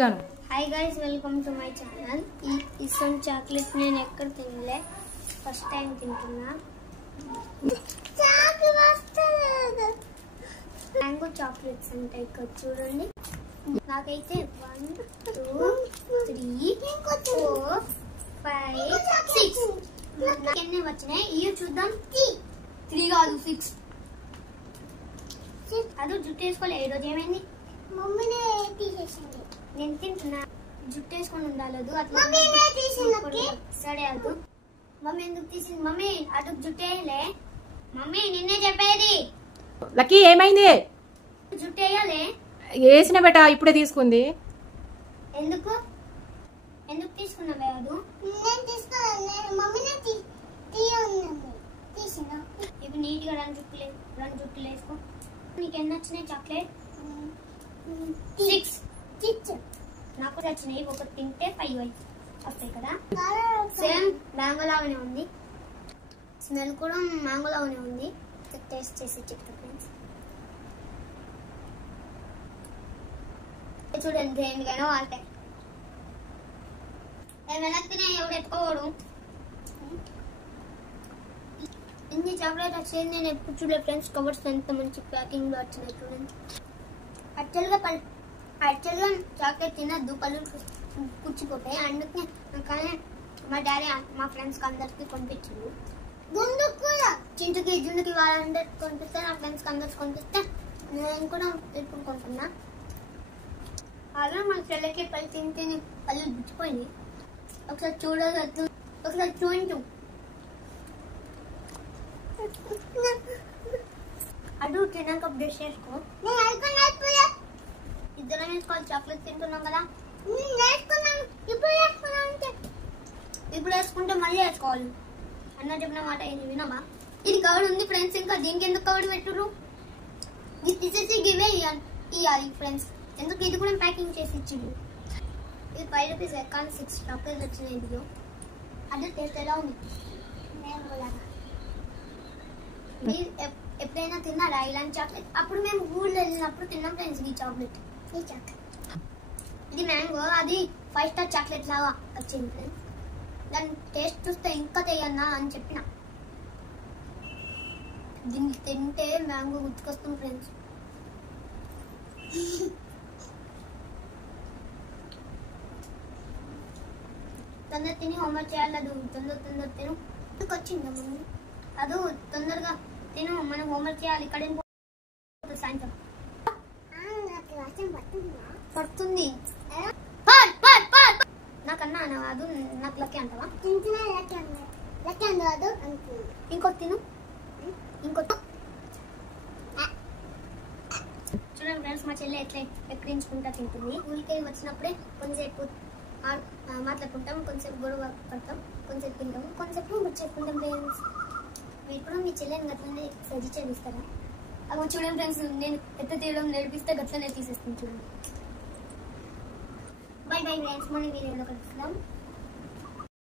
Hi guys, welcome to my channel. ఈ some chocolate నేను ఎక్కడ తినలే, ఫస్ట్ టైం తింటున్నా. మ్యాంగో చాక్లెట్స్ ఉంటాయి ఇక్కడ చూడండి. నాకైతే 1 2 3 4 5 6 ఎన్ని వచ్చినాయి ఇవి చూద్దాం. 3 కాదు 6. అది జుట్టు వేసుకోలే. ఈరోజు ఏమైంది? మమ్మీనే తీసేసింది. నేను తింటున్నా. జుట్టు వేసుకొని ఉండాలదు అట్లా. సరే అదు. మమ్మీ ఎందుకు తీసింది? మమ్మీ అటు జుట్టు వేయలే. మమ్మీ నిన్నే చెప్పేది. లక్కీ ఏమైంది? జుట్టు వేయాలి. వేసిన బెట ఇప్పుడే తీసుకుంది. ఎందుకు ఎందుకు తీసుకున్నావే? అదు నేను తీసుకోలేదు. మమ్మీనే తీసిందా? ఇప్పుడు నీట్గా రెండు జుట్టులు వేసుకో. నీకు ఎన్ని వచ్చినాయి చాక్లెట్? 6. నాకు వచ్చినాయి. ఒకటి తింటే 5 వస్తాయి కదా. సేమ్ మ్యాంగో లాగానే ఉంది. స్మెల్ కూడా మ్యాంగో లాగానే ఉంది. టేస్ట్ చేసి చెప్తా ఫ్రెండ్స్. చూడండి, దేనికైనా వాటే ఏమైనా తినే ఎవడు ఎత్తుకోవడు. ఇన్ని చాక్లెట్ వచ్చేది నేను ఎప్పుడు చూడలేదు ఫ్రెండ్స్. కవర్స్ ఎంత మంచి ప్యాకింగ్ లో వచ్చినాయి చూడండి. యాక్చువల్గా చాక్లెట్ తినద్దు, పళ్ళు పుచ్చిపోతాయి. అందుకే కానీ మా డాడీ మా ఫ్రెండ్స్కి అందరికి కొనిపించారు. చింటుకి జుండుకి వాళ్ళందరికి కొనిపిస్తే, నా ఫ్రెండ్స్కి అందరికి కొనిపిస్తే నేను కూడా ఇప్పుడు కొంటున్నా. అలా మా చెల్లెకి పళ్ళు తిని పళ్ళు పుచ్చిపోయింది. ఒకసారి చూడగలుగుతూ, ఒకసారి చూయించు. అడు తిన్నాక బ్రష్ చేసుకో. ఇద్దరం వేసుకోవాలి. చాక్లెట్ తింటున్నాం కదా. ఇప్పుడు వేసుకుంటే మళ్ళీ వేసుకోవాలి అన్న చెప్పిన మాట ఏంటి వినమా? ఇది కవర్ ఉంది ఫ్రెండ్స్. ఇంకా దీనికి ఎందుకు కవర్ పెట్టురు? ఇది తీసేసి గివే ఇవ్వాలి ఫ్రెండ్స్. ఎందుకు ఇది కూడా ప్యాకింగ్ చేసి ఇచ్చిండు. ఇది 5 రూపీస్ కానీ 6 చాక్లెట్స్ వచ్చినాయి. ఇందులో అదే టేస్ట్ ఎలా ఉంది? మీరు ఎప్పుడైనా తిన్నారా ఇలాంటి చాక్లెట్? అప్పుడు మేము ఊళ్ళో వెళ్ళినప్పుడు తిన్నాం ఫ్రెండ్స్. ఈ చాక్లెట్ ఇది మ్యాంగో, అది 5 స్టార్ చాక్లెట్ లాగా వచ్చింది ఫ్రెండ్స్. దాని టేస్ట్ చూస్తే ఇంకా తెయ్యన్నా అని చెప్పిన. దీన్ని తింటే మ్యాంగో గుర్తుకొస్తుంది ఫ్రెండ్స్. తొందర తిని హోంవర్క్ చేయాలి. అది తొందర తిను. వచ్చిందా మమ్మీ? అది తొందరగా తిను, మనం హోంవర్క్ చేయాలి. ఇక్కడ సాయంత్రం పడుతుంది. నాకన్నా అది నాకు లక్కీ అంటావా? ఇంకొక తిను. ఇంకొక చూడండి ఫ్రెండ్స్, మా చెల్లె ఎట్లా ఎక్కిరించుకుంటా తింటుంది. ఊరికే వచ్చినప్పుడే కొంచెంసేపు మాట్లాడుకుంటాం, కొంచెంసేపు గొడవ పడతాం, కొంచెంసేపు తింటాము, కొంచెంసేపు ముచ్చేసుకుంటాం ఫ్రెండ్స్. మీరు కూడా మీ చెల్లెని గట్లనే సజెషన్ ఇస్తారా? అవి చూడండి ఫ్రెండ్స్, నేను ఎత్త తీయడం నేర్పిస్తే గట్లనే తీసేస్తాను చూడండి. బై బై ఫ్రెండ్స్, మన వీడియోలో కలుస్తాం.